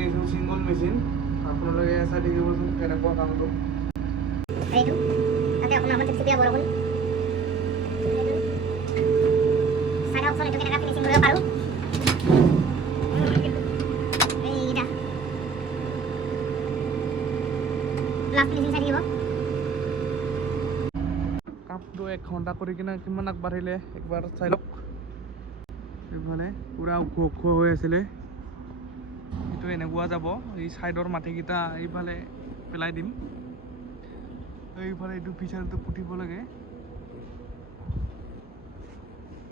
লাগিয়েছোঁ single machine. আপোনালোকে চাই থাকিবচোন কেনেকুৱা কামটো। এইটো তাতে অকণমান চিপিয়া বৰষুণ চাই অপশ্যন এইটো কেনেকৈ ফিনিচিং কৰিব পাৰোঁ। এইকেইটা লাষ্ট ফিনিচিং চাই থাকিব। কামটো 1 ঘণ্টা কৰি কিনে কিমান আগবাঢ়িলে একবাৰ চাই লওক। এইফালে পূৰা ওখ ওখ হৈ আছিলে, এইটো এনেকুৱা যাব। এই ছাইডৰ মাটিকেইটা এইফালে পেলাই দিম। এইফালে এইটো ফিচাৰটো পুতিব লাগে,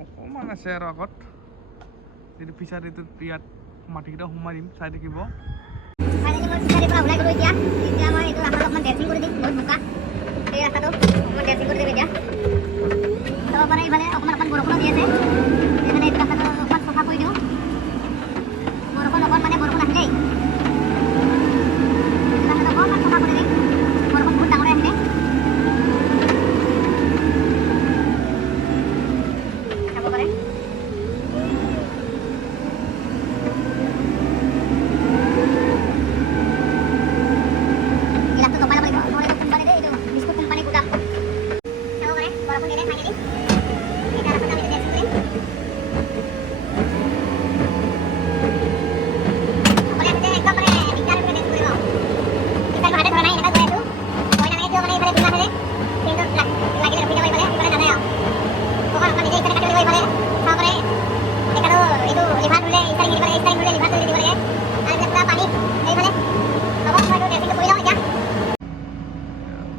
অকণমান আছে আৰু আগত। এইটো ফিচাৰ এইটোত ইয়াত মাটিকেইটা সোমাই দিম, চাই থাকিব। ফাইনেলি মই ফিচাৰীৰ পৰা ওলাই গ'লোঁ। এতিয়া মই এইটো ৰাস্তাটো অকণমান ড্ৰেছিং কৰি দিম, বহুত বোকা এই ৰাস্তাটো অকণমান ড্ৰেছিং কৰি দিম। এতিয়া চাব পাৰে এইফালে অকণমান বৰষুণো দি আছে, সেইকাৰণে এইটো ৰাস্তাটো অকণমান চফা কৰি দিওঁ। বৰষুণ আহিলেই ৰাস্তাটো অকণমান চফা কৰি দিম। বৰষুণ বহুত ডাঙৰে আহিলে চাব পাৰে।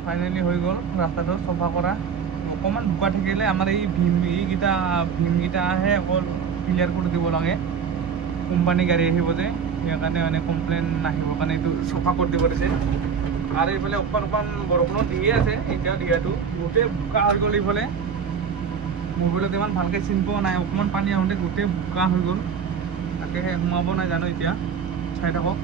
ফাইনেলি হৈ গ'ল ৰাস্তাটো চফা কৰা। অকণমান বোকা থাকিলে আমাৰ এই ভীমকেইটাহে অকল ক্লিয়াৰ কৰি দিব লাগে। কোম্পানী গাড়ী আহিব যে, সেইকাৰণে মানে কমপ্লেইন নাহিবৰ কাৰণে এইটো চফা কৰি দিব দিছে। আৰু এইফালে অকণমান বৰষুণো দিয়ে আছে, এতিয়াও দিয়াটো গোটেই বোকা হৈ গ'ল। এইফালে মোবাইলত ইমান ভালকৈ চিনি পোৱা নাই, অকণমান পানী আহোঁতে গোটেই বোকা হৈ গ'ল। তাকেহে সোমাব নাই জানো, এতিয়া চাই থাকক।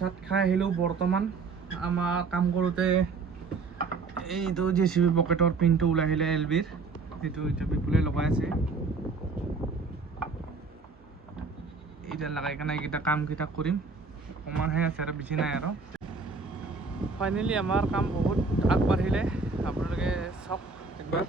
ভাত খাই আহিলোঁ। বৰ্তমান আমাৰ কাম কৰোঁতে এইটো JCB পকেটৰ পিনটো ওলাই আহিলে LBৰ, সেইটো এতিয়া বিপুলে লগাই আছে। এতিয়া লগাই কেনে এইকেইটা কামকেইটা কৰিম। অকণমানহে আছে আৰু, বেছি নাই আৰু। ফাইনেলি আমাৰ কাম বহুত আগবাঢ়িলে, আপোনালোকে চাওক একবাৰ।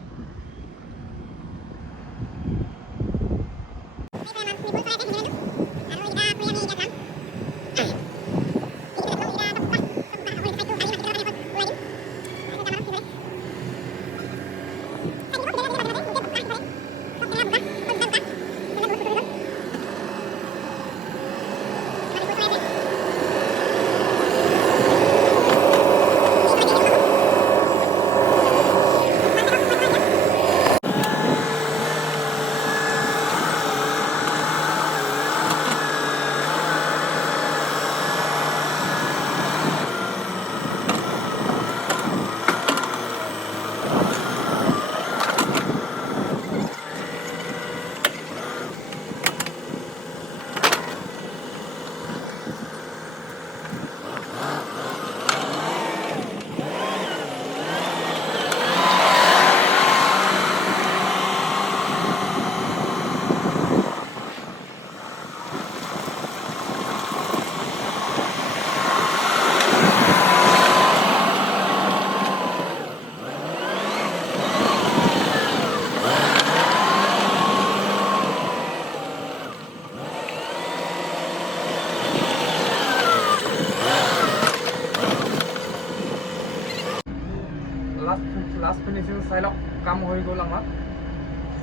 চাই লওক কাম হৈ গ'ল আমাৰ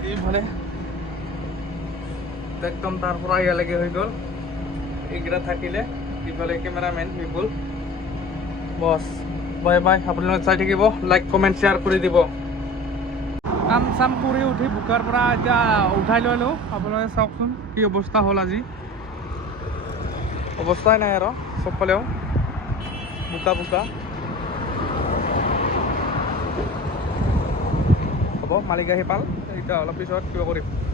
এইফালে একদম তাৰ পৰা ইয়ালৈকে হৈ গ'ল এইকেইটা থাকিলে ইফালে কেমেৰামেন বিপুল বছ বাই বাই আপোনালোকে চাই থাকিব লাইক কমেণ্ট শ্বেয়াৰ কৰি দিব কাম চাম কৰি উঠি বোকাৰ পৰা এতিয়া উঠাই ল'লোঁ আপোনালোকে চাওকচোন কি অৱস্থা হ'ল আজি অৱস্থাই নাই আৰু চবফালেও বোকা বোকা হ'ব মালিক আহি পাল এতিয়া অলপ পিছত কিবা কৰিম